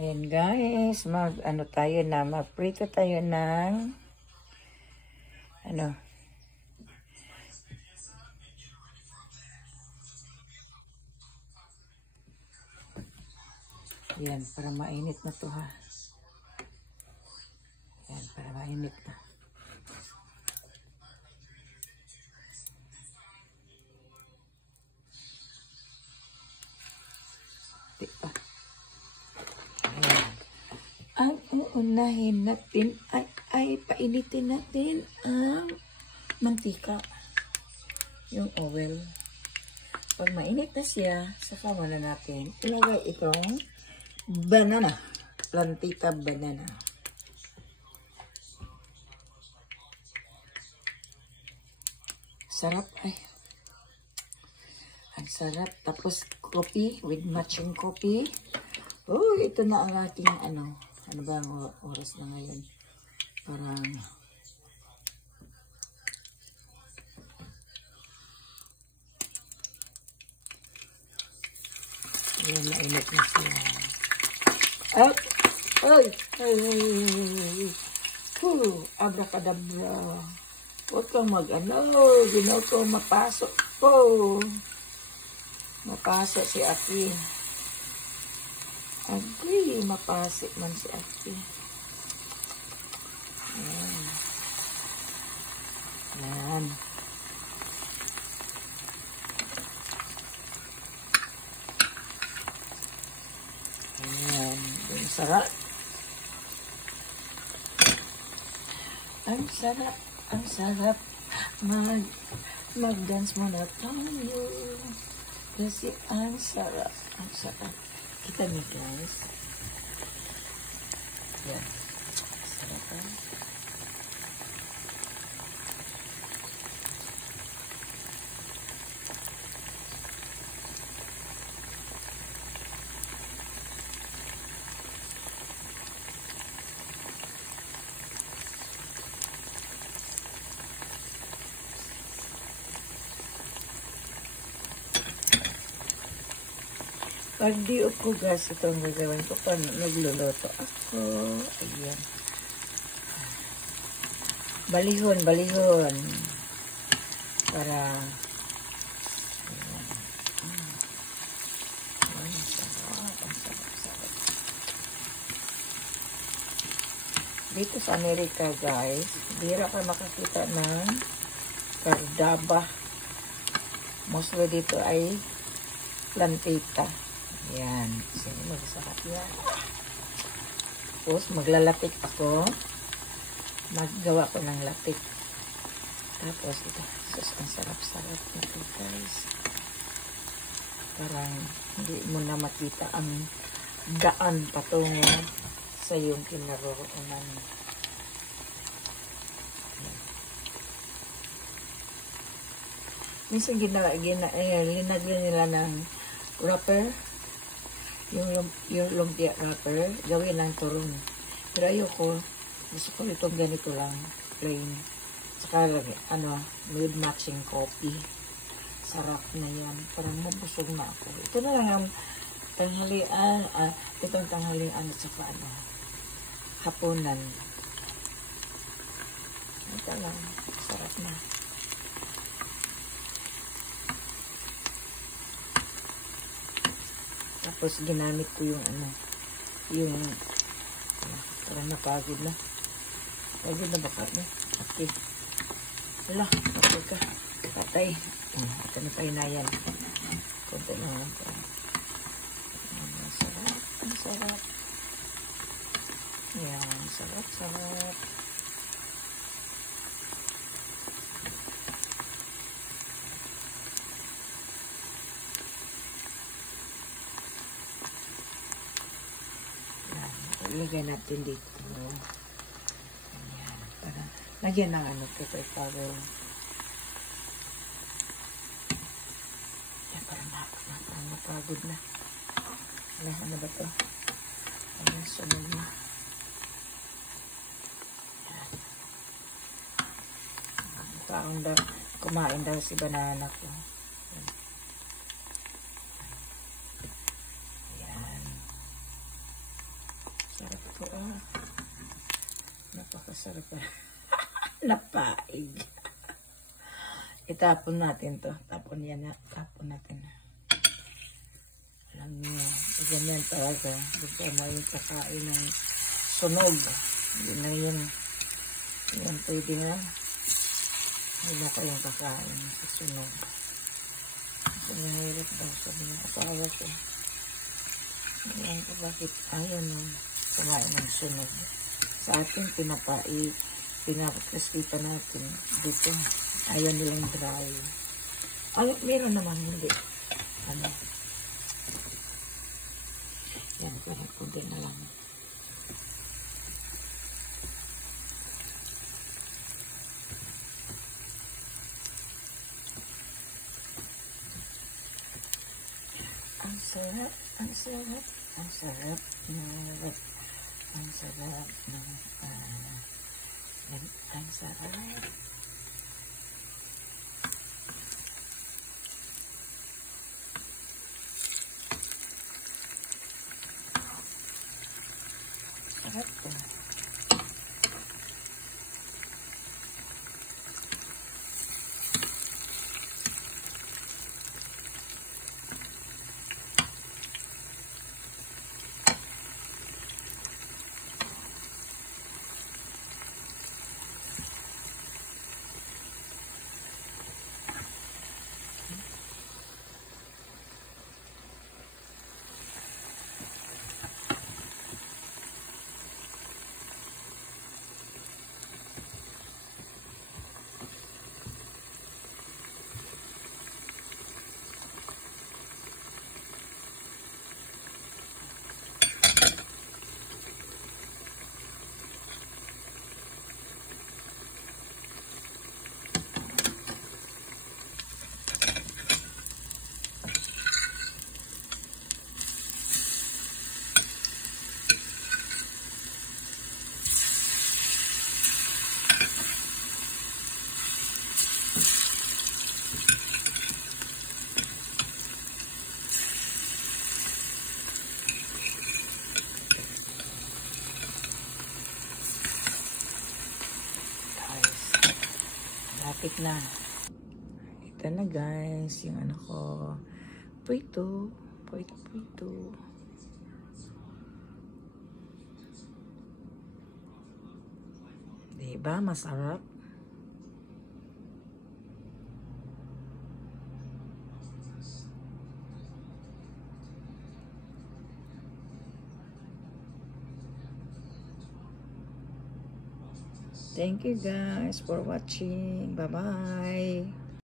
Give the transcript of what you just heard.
Ayan guys, magprito tayo ng Ayan, para mainit na to ha. Ayan, para mainit na. Diba? Ayan. Ang uunahin natin ay painitin natin ang mantika. Yung oil. Pag mainit na siya, saka muna natin ilagay itong banana. Plantita banana. Sarap ay. Ang sarap. Tapos coffee with matching coffee. Oh, ito na ang aking ano ba ang oras na ngayon? Parang ayan, mainit na siya. Ay. Abracadabra. Huwag kang ginaw ko, mapasok po. Mapasok si Aki. Agree, mapasok man si Aki. Ayan. Ayan. Ayan. Ang sarap. Ang sarap. Ang sarap. Mag-dance muna tayo. Kasi ang sarap. Ang sarap. Kita niyo guys. Yan. Sarap ha. Pag di ko gas itong gagawin ko pa nagluluto ako. Ayan. Balihon. Para ayan. Ang sarap. Dito sa Amerika guys, bira ka makakita ng kardaba. Mostly dito ay plantita. Ayan. So, magsarap yan. Tapos, maglalatik ako. Maggawa ko ng latik. Tapos, ito. Sus, ang sarap-sarap nito, guys. Parang, hindi mo na makita ang daan patungo sa iyong kinaroroonan. Minsan, linagyan nila ng wrapper. Yung lumpia wrapper, gawin ng turong. Pero ayoko, gusto ko itong ganito lang, plain. Saka with matching coffee. Sarap na yan. Parang mabusog na ako. Ito na lang ang tanghalian, itong tanghalian at saka hapunan. Ito lang, sarap na. Tapos ginamit ko yung parang napagod na. Pagod na baka na. Okay. Wala, patay ka. Patay. Ito na tayo na yan. Kunti lang lang pa. Ang sarap. Ang sarap. Yan, sarap. Ilagay natin dito. Ayan. Para lagyan ng pepper powder. Ayan, parang napagod na. Ano ba ito? Ayan, sunod na. Ayan. Kumain daw si banana ko. Oo. Napakasarap pa. Napaig. Itapon natin to. Tapon yan na. Tapon natin. Alam niyo, ganyan talaga. Basta may kakain ng sunog. Hindi na yun. Yan pwede na. Wala kayong kakain sa sunog. Pinahirap daw sabi ng asawa ko. Ayan ko bakit ayaw nung kumain ng sunog. Sa atin, pinapakrispita natin. Dito, ayaw nilang dry. Ay, meron naman hindi. Ano? Yan, parang kunti na lang. Ang sarap, ang sarap, ang sarap ng rap. Ang sarap ng ang sarap. Sarap to. Lapit na. Ito na guys, yung ano ko. Puito. Puito. Diba? Masarap. Thank you guys for watching. Bye-bye.